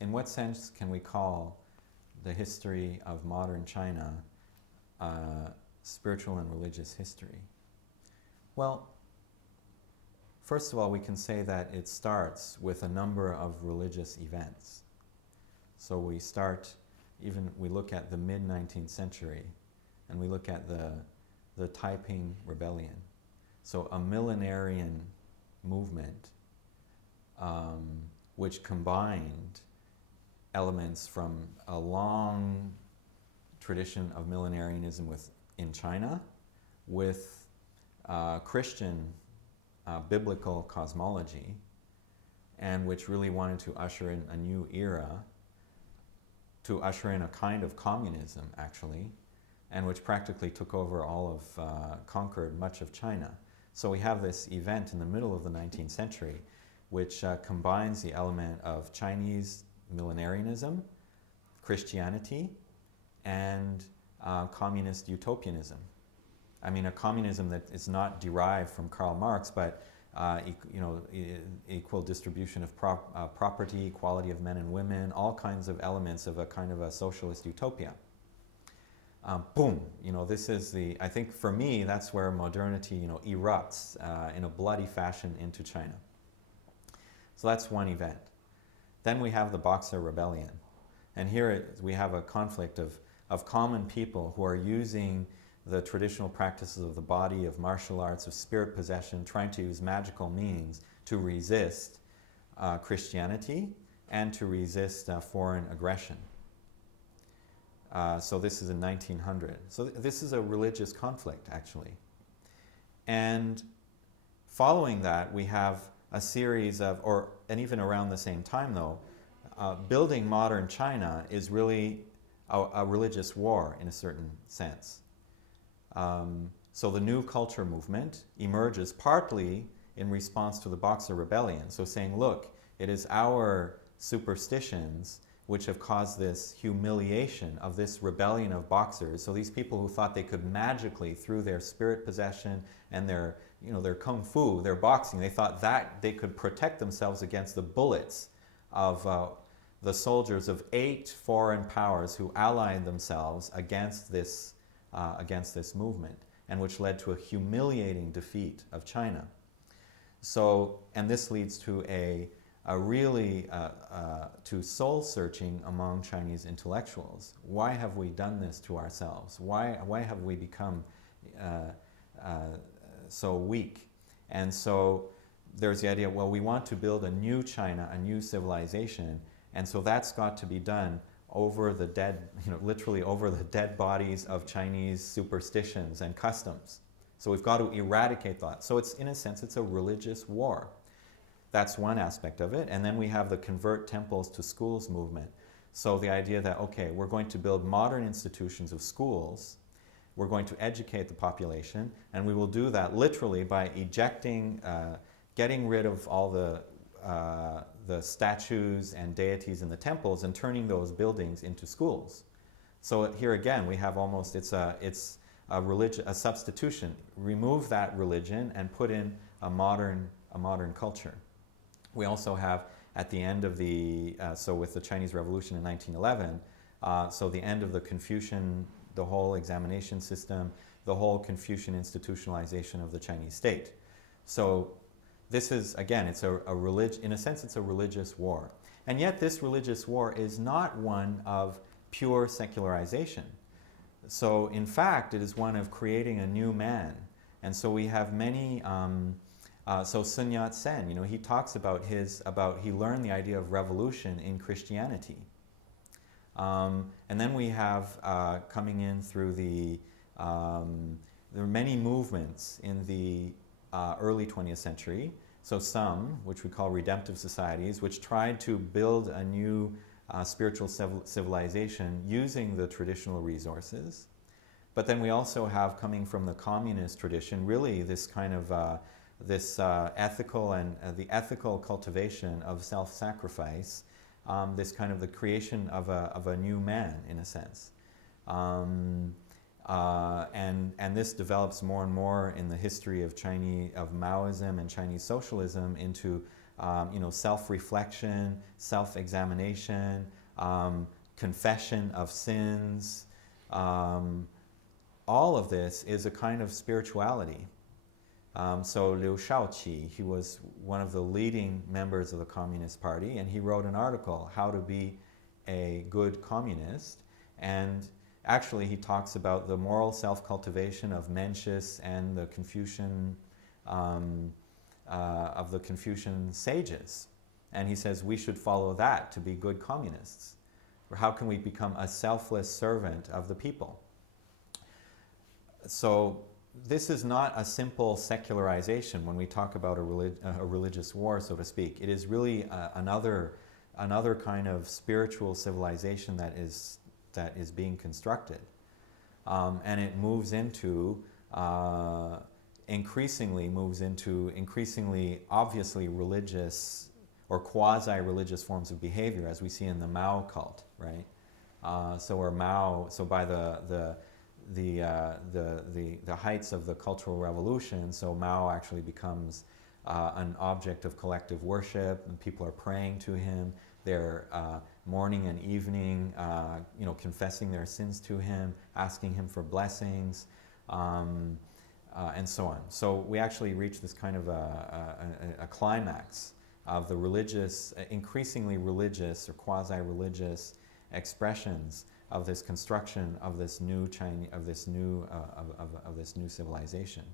in what sense can we call the history of modern China spiritual and religious history? Well, first of all, we can say that it starts with a number of religious events. So we look at the mid-19th century, and we look at the Taiping Rebellion. So a millenarian movement which combined elements from a long tradition of millenarianism in China with Christian biblical cosmology, and which really wanted to usher in a new era, to usher in a kind of communism, actually, and which practically took over conquered much of China. So we have this event in the middle of the 19th century which combines the element of Chinese millenarianism, Christianity, and communist utopianism. I mean, a communism that is not derived from Karl Marx, but equal distribution of property, equality of men and women, all kinds of elements of a kind of a socialist utopia. Boom! This is I think for me, that's where modernity, erupts in a bloody fashion into China. So that's one event. Then we have the Boxer Rebellion. And here we have a conflict of common people who are using the traditional practices of the body, of martial arts, of spirit possession, trying to use magical means to resist Christianity and to resist foreign aggression. So this is in 1900. So this is a religious conflict, actually. And following that, we have a series of, and even around the same time though, building modern China is really a religious war in a certain sense. So the New Culture movement emerges partly in response to the Boxer Rebellion. So saying, look, it is our superstitions which have caused this humiliation of this rebellion of Boxers. So these people who thought they could magically, through their spirit possession and their kung fu, their boxing, they thought that they could protect themselves against the bullets of the soldiers of 8 foreign powers who allied themselves against this movement, and which led to a humiliating defeat of China. So, and this leads to to soul searching among Chinese intellectuals. Why have we done this to ourselves? Why have we become so weak? And so there's the idea, well, we want to build a new China, a new civilization, and so that's got to be done over the dead, literally over the dead bodies of Chinese superstitions and customs. So we've got to eradicate that. So it's, in a sense, it's a religious war. That's one aspect of it. And then we have the convert temples to schools movement. So the idea that, okay, we're going to build modern institutions of schools, we're going to educate the population, and we will do that literally by ejecting, getting rid of all the statues and deities in the temples and turning those buildings into schools. So here again, we have almost, it's a substitution. Remove that religion and put in a modern culture. We also have at the end of so with the Chinese Revolution in 1911, so the end of the Confucian, the whole examination system, the whole Confucian institutionalization of the Chinese state. So this is, again, it's in a sense, it's a religious war. And yet this religious war is not one of pure secularization. So in fact, it is one of creating a new man. And so we have many, so Sun Yat-sen, he talks about he learned the idea of revolution in Christianity. And then we have coming in through there are many movements in the early 20th century. So some, which we call redemptive societies, which tried to build a new spiritual civilization using the traditional resources. But then we also have, coming from the communist tradition, really this kind of ethical and the ethical cultivation of self-sacrifice, this kind of the creation of a new man, in a sense. And this develops more and more in the history of Maoism and Chinese socialism into self-reflection, self-examination, confession of sins. All of this is a kind of spirituality. So Liu Shaoqi, he was one of the leading members of the Communist Party, and he wrote an article, How to Be a Good Communist. And actually he talks about the moral self-cultivation of Mencius and the Confucian, of the Confucian sages. And he says we should follow that to be good communists. Or how can we become a selfless servant of the people? So this is not a simple secularization when we talk about a religious war, so to speak. It is really another kind of spiritual civilization that is being constructed. And it moves into, increasingly obviously religious or quasi-religious forms of behavior, as we see in the Mao cult, right? So by the heights of the Cultural Revolution, so Mao actually becomes an object of collective worship, and people are praying to him. They're morning and evening, confessing their sins to him, asking him for blessings, and so on. So we actually reach this kind of a climax of the religious, increasingly religious or quasi-religious expressions of this construction of this new Chinese, of this new civilization.